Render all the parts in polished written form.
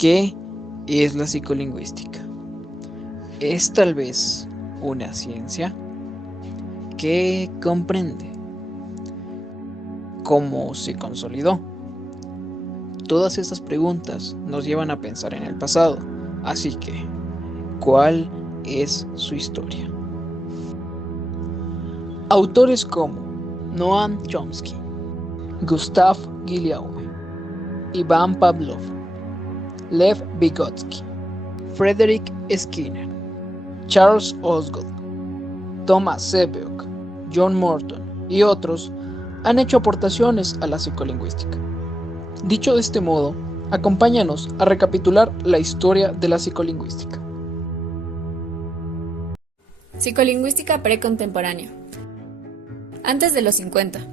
¿Qué es la psicolingüística? ¿Es tal vez una ciencia? ¿Qué comprende? ¿Cómo se consolidó? Todas estas preguntas nos llevan a pensar en el pasado, así que, ¿cuál es su historia? Autores como Noam Chomsky, Gustav Guillaume, Ivan Pavlov, Lev Vygotsky, Frederick Skinner, Charles Osgood, Thomas Sebeok, John Morton y otros han hecho aportaciones a la psicolingüística. Dicho de este modo, acompáñanos a recapitular la historia de la psicolingüística. Psicolingüística precontemporánea. Antes de los 50.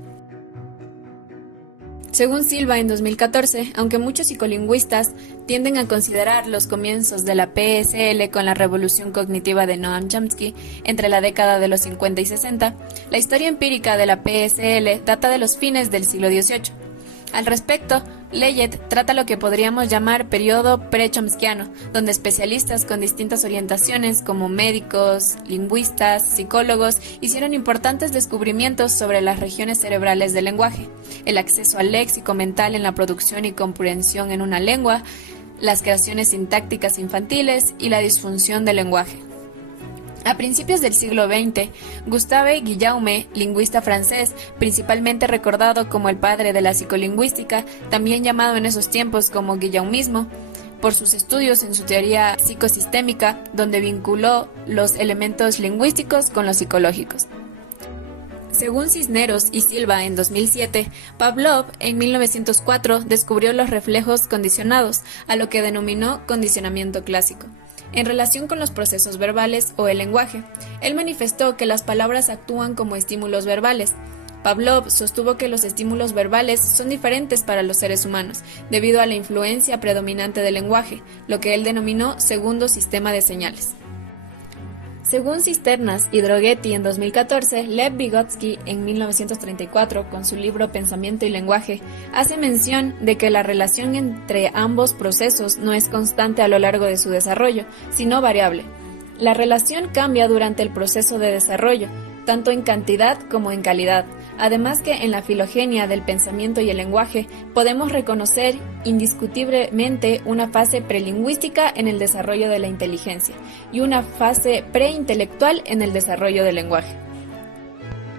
Según Silva en 2014, aunque muchos psicolingüistas tienden a considerar los comienzos de la PSL con la revolución cognitiva de Noam Chomsky entre la década de los 50 y 60, la historia empírica de la PSL data de los fines del siglo XVIII. Al respecto, Leyet trata lo que podríamos llamar periodo pre-chomskiano, donde especialistas con distintas orientaciones como médicos, lingüistas, psicólogos hicieron importantes descubrimientos sobre las regiones cerebrales del lenguaje, el acceso al léxico mental en la producción y comprensión en una lengua, las creaciones sintácticas infantiles y la disfunción del lenguaje. A principios del siglo XX, Gustave Guillaume, lingüista francés, principalmente recordado como el padre de la psicolingüística, también llamado en esos tiempos como guillaumismo, por sus estudios en su teoría psicosistémica, donde vinculó los elementos lingüísticos con los psicológicos. Según Cisneros y Silva en 2007, Pavlov en 1904 descubrió los reflejos condicionados, a lo que denominó condicionamiento clásico. En relación con los procesos verbales o el lenguaje, él manifestó que las palabras actúan como estímulos verbales. Pavlov sostuvo que los estímulos verbales son diferentes para los seres humanos, debido a la influencia predominante del lenguaje, lo que él denominó segundo sistema de señales. Según Cisternas y Droghetti en 2014, Lev Vygotsky en 1934, con su libro Pensamiento y lenguaje, hace mención de que la relación entre ambos procesos no es constante a lo largo de su desarrollo, sino variable. La relación cambia durante el proceso de desarrollo, tanto en cantidad como en calidad, además que en la filogenia del pensamiento y el lenguaje podemos reconocer indiscutiblemente una fase prelingüística en el desarrollo de la inteligencia y una fase preintelectual en el desarrollo del lenguaje.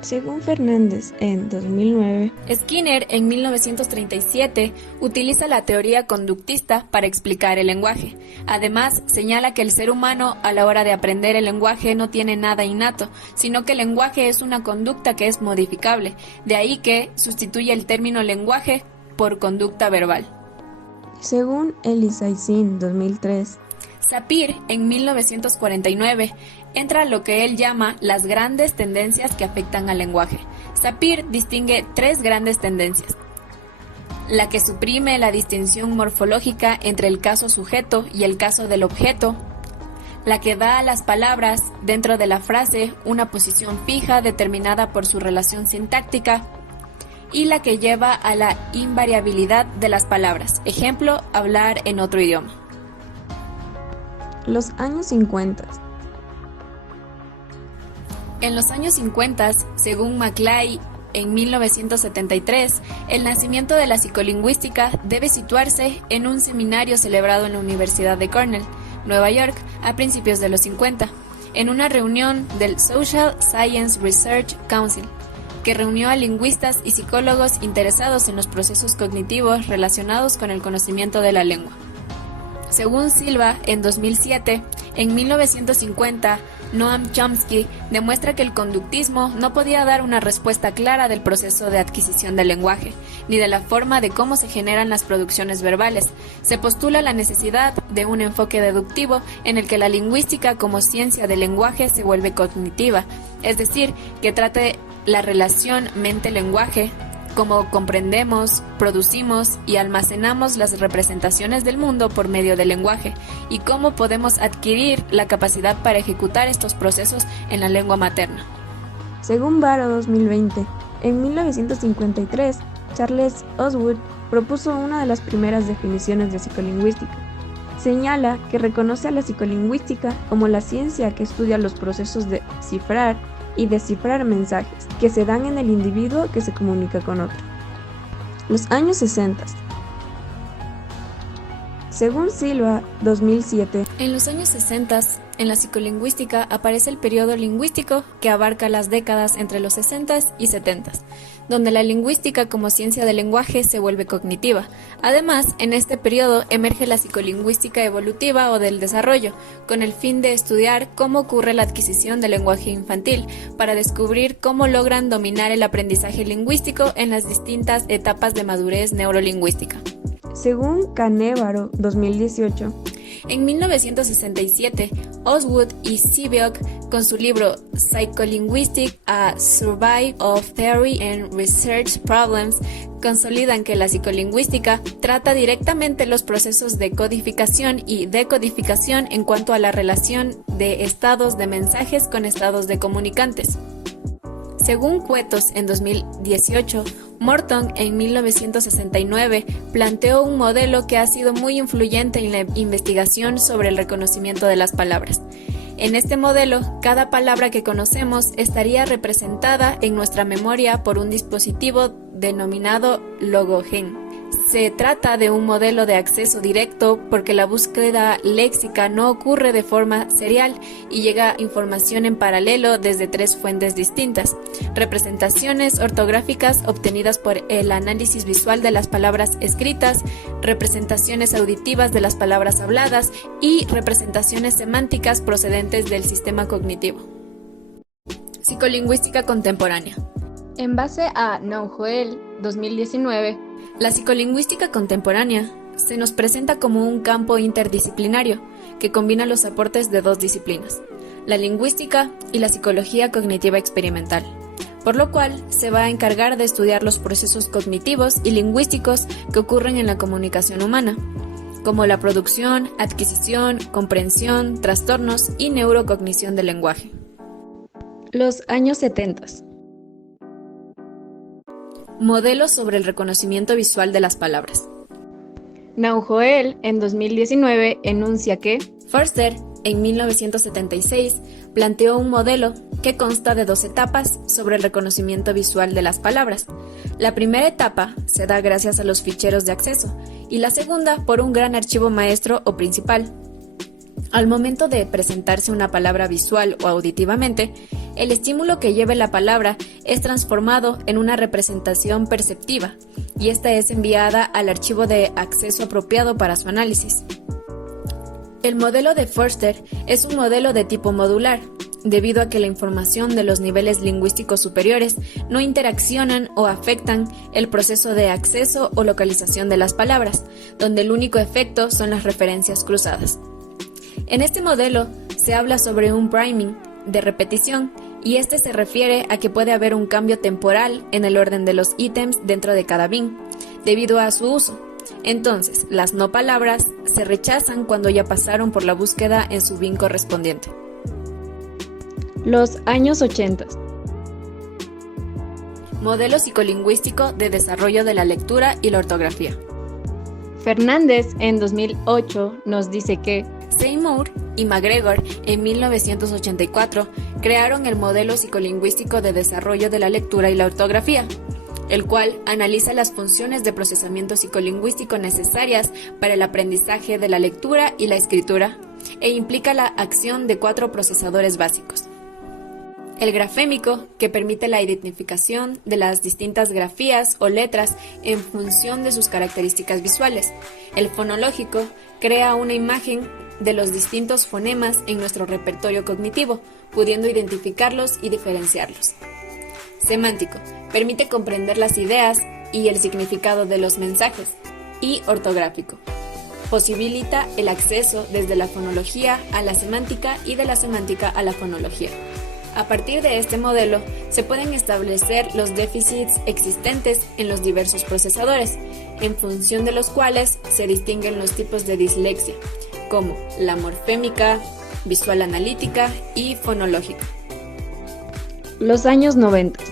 Según Fernández en 2009, Skinner en 1937 utiliza la teoría conductista para explicar el lenguaje. Además, señala que el ser humano a la hora de aprender el lenguaje no tiene nada innato, sino que el lenguaje es una conducta que es modificable, de ahí que sustituye el término lenguaje por conducta verbal. Según Elisaisin 2003, Sapir, en 1949, entra a lo que él llama las grandes tendencias que afectan al lenguaje. Sapir distingue tres grandes tendencias: la que suprime la distinción morfológica entre el caso sujeto y el caso del objeto, la que da a las palabras dentro de la frase una posición fija determinada por su relación sintáctica, y la que lleva a la invariabilidad de las palabras. Ejemplo, hablar en otro idioma. Los años 50. En los años 50, según Maclay, en 1973, el nacimiento de la psicolingüística debe situarse en un seminario celebrado en la Universidad de Cornell, Nueva York, a principios de los 50, en una reunión del Social Science Research Council, que reunió a lingüistas y psicólogos interesados en los procesos cognitivos relacionados con el conocimiento de la lengua. Según Silva, en 2007, en 1950, Noam Chomsky demuestra que el conductismo no podía dar una respuesta clara del proceso de adquisición del lenguaje, ni de la forma de cómo se generan las producciones verbales. Se postula la necesidad de un enfoque deductivo en el que la lingüística como ciencia del lenguaje se vuelve cognitiva, es decir, que trate la relación mente-lenguaje, cómo comprendemos, producimos y almacenamos las representaciones del mundo por medio del lenguaje, y cómo podemos adquirir la capacidad para ejecutar estos procesos en la lengua materna. Según Barrow 2020, en 1953, Charles Osgood propuso una de las primeras definiciones de psicolingüística. señala que reconoce a la psicolingüística como la ciencia que estudia los procesos de cifrar y descifrar mensajes que se dan en el individuo que se comunica con otro. Los años 60. Según Silva, 2007, en los años 60, en la psicolingüística aparece el periodo lingüístico que abarca las décadas entre los 60 y 70, donde la lingüística como ciencia del lenguaje se vuelve cognitiva. Además, en este periodo emerge la psicolingüística evolutiva o del desarrollo, con el fin de estudiar cómo ocurre la adquisición del lenguaje infantil, para descubrir cómo logran dominar el aprendizaje lingüístico en las distintas etapas de madurez neurolingüística. Según Canevaro, 2018, en 1967, Oswood y Seebeck, con su libro Psycholinguistics: A Survey of Theory and Research Problems, consolidan que la psicolingüística trata directamente los procesos de codificación y decodificación en cuanto a la relación de estados de mensajes con estados de comunicantes. Según Cuetos en 2018, Morton en 1969 planteó un modelo que ha sido muy influyente en la investigación sobre el reconocimiento de las palabras. En este modelo, cada palabra que conocemos estaría representada en nuestra memoria por un dispositivo denominado logogen. Se trata de un modelo de acceso directo porque la búsqueda léxica no ocurre de forma serial y llega información en paralelo desde tres fuentes distintas: representaciones ortográficas obtenidas por el análisis visual de las palabras escritas, representaciones auditivas de las palabras habladas y representaciones semánticas procedentes del sistema cognitivo. Psicolingüística contemporánea. En base a Naujoel, 2019, la psicolingüística contemporánea se nos presenta como un campo interdisciplinario que combina los aportes de dos disciplinas, la lingüística y la psicología cognitiva experimental, por lo cual se va a encargar de estudiar los procesos cognitivos y lingüísticos que ocurren en la comunicación humana, como la producción, adquisición, comprensión, trastornos y neurocognición del lenguaje. los años 70. Modelos sobre el reconocimiento visual de las palabras. Naujoel, en 2019, enuncia que Forster, en 1976, planteó un modelo que consta de dos etapas sobre el reconocimiento visual de las palabras. La primera etapa se da gracias a los ficheros de acceso y la segunda por un gran archivo maestro o principal. Al momento de presentarse una palabra visual o auditivamente, el estímulo que lleve la palabra es transformado en una representación perceptiva y esta es enviada al archivo de acceso apropiado para su análisis. El modelo de Forster es un modelo de tipo modular, debido a que la información de los niveles lingüísticos superiores no interaccionan o afectan el proceso de acceso o localización de las palabras, donde el único efecto son las referencias cruzadas. En este modelo se habla sobre un priming de repetición y este se refiere a que puede haber un cambio temporal en el orden de los ítems dentro de cada bin, debido a su uso. Entonces, las no palabras se rechazan cuando ya pasaron por la búsqueda en su bin correspondiente. los años 80. Modelo psicolingüístico de desarrollo de la lectura y la ortografía. Fernández, en 2008, nos dice que Seymour y McGregor, en 1984, crearon el modelo psicolingüístico de desarrollo de la lectura y la ortografía, el cual analiza las funciones de procesamiento psicolingüístico necesarias para el aprendizaje de la lectura y la escritura, e implica la acción de 4 procesadores básicos. El grafémico, que permite la identificación de las distintas grafías o letras en función de sus características visuales. El fonológico crea una imagen de los distintos fonemas en nuestro repertorio cognitivo, pudiendo identificarlos y diferenciarlos. Semántico, permite comprender las ideas y el significado de los mensajes. Y ortográfico, posibilita el acceso desde la fonología a la semántica y de la semántica a la fonología. A partir de este modelo, se pueden establecer los déficits existentes en los diversos procesadores, en función de los cuales se distinguen los tipos de dislexia, como la morfémica, visual analítica y fonológica. los años 90.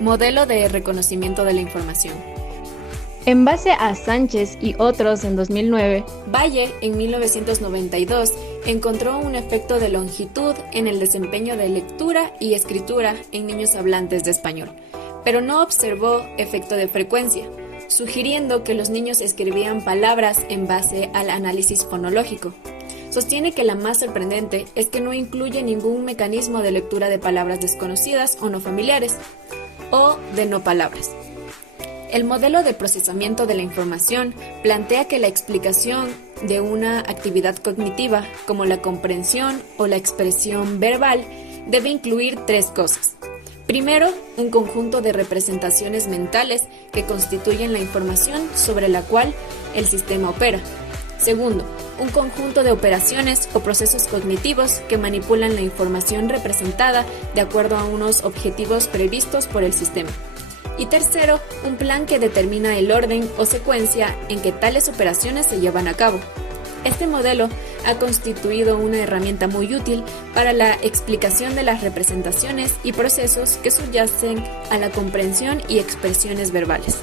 Modelo de reconocimiento de la información. En base a Sánchez y otros en 2009, Valle, en 1992, encontró un efecto de longitud en el desempeño de lectura y escritura en niños hablantes de español, pero no observó efecto de frecuencia, sugiriendo que los niños escribían palabras en base al análisis fonológico. Sostiene que la más sorprendente es que no incluye ningún mecanismo de lectura de palabras desconocidas o no familiares, o de no palabras. El modelo de procesamiento de la información plantea que la explicación de una actividad cognitiva, como la comprensión o la expresión verbal, debe incluir tres cosas. Primero, un conjunto de representaciones mentales que constituyen la información sobre la cual el sistema opera. Segundo, un conjunto de operaciones o procesos cognitivos que manipulan la información representada de acuerdo a unos objetivos previstos por el sistema. Y tercero, un plan que determina el orden o secuencia en que tales operaciones se llevan a cabo. Este modelo ha constituido una herramienta muy útil para la explicación de las representaciones y procesos que subyacen a la comprensión y expresiones verbales.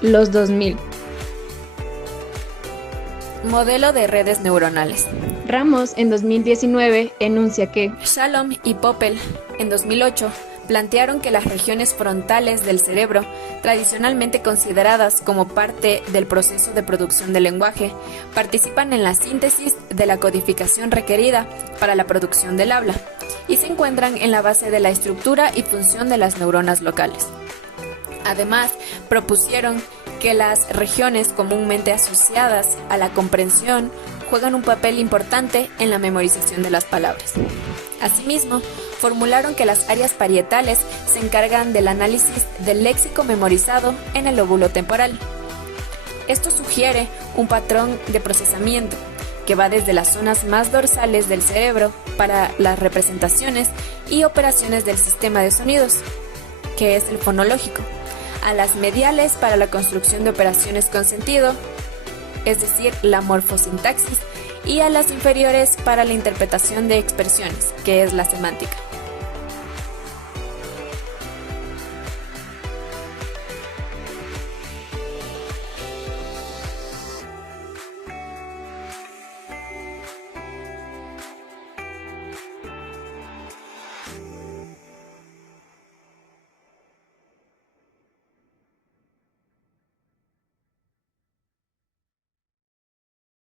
los 2000. Modelo de redes neuronales. Ramos en 2019 enuncia que Shalom y Poppel, en 2008, plantearon que las regiones frontales del cerebro, tradicionalmente consideradas como parte del proceso de producción del lenguaje, participan en la síntesis de la codificación requerida para la producción del habla y se encuentran en la base de la estructura y función de las neuronas locales. Además, propusieron que las regiones comúnmente asociadas a la comprensión juegan un papel importante en la memorización de las palabras. Asimismo, formularon que las áreas parietales se encargan del análisis del léxico memorizado en el lóbulo temporal. Esto sugiere un patrón de procesamiento que va desde las zonas más dorsales del cerebro para las representaciones y operaciones del sistema de sonidos, que es el fonológico, a las mediales para la construcción de operaciones con sentido, es decir, la morfosintaxis, y a las inferiores para la interpretación de expresiones, que es la semántica.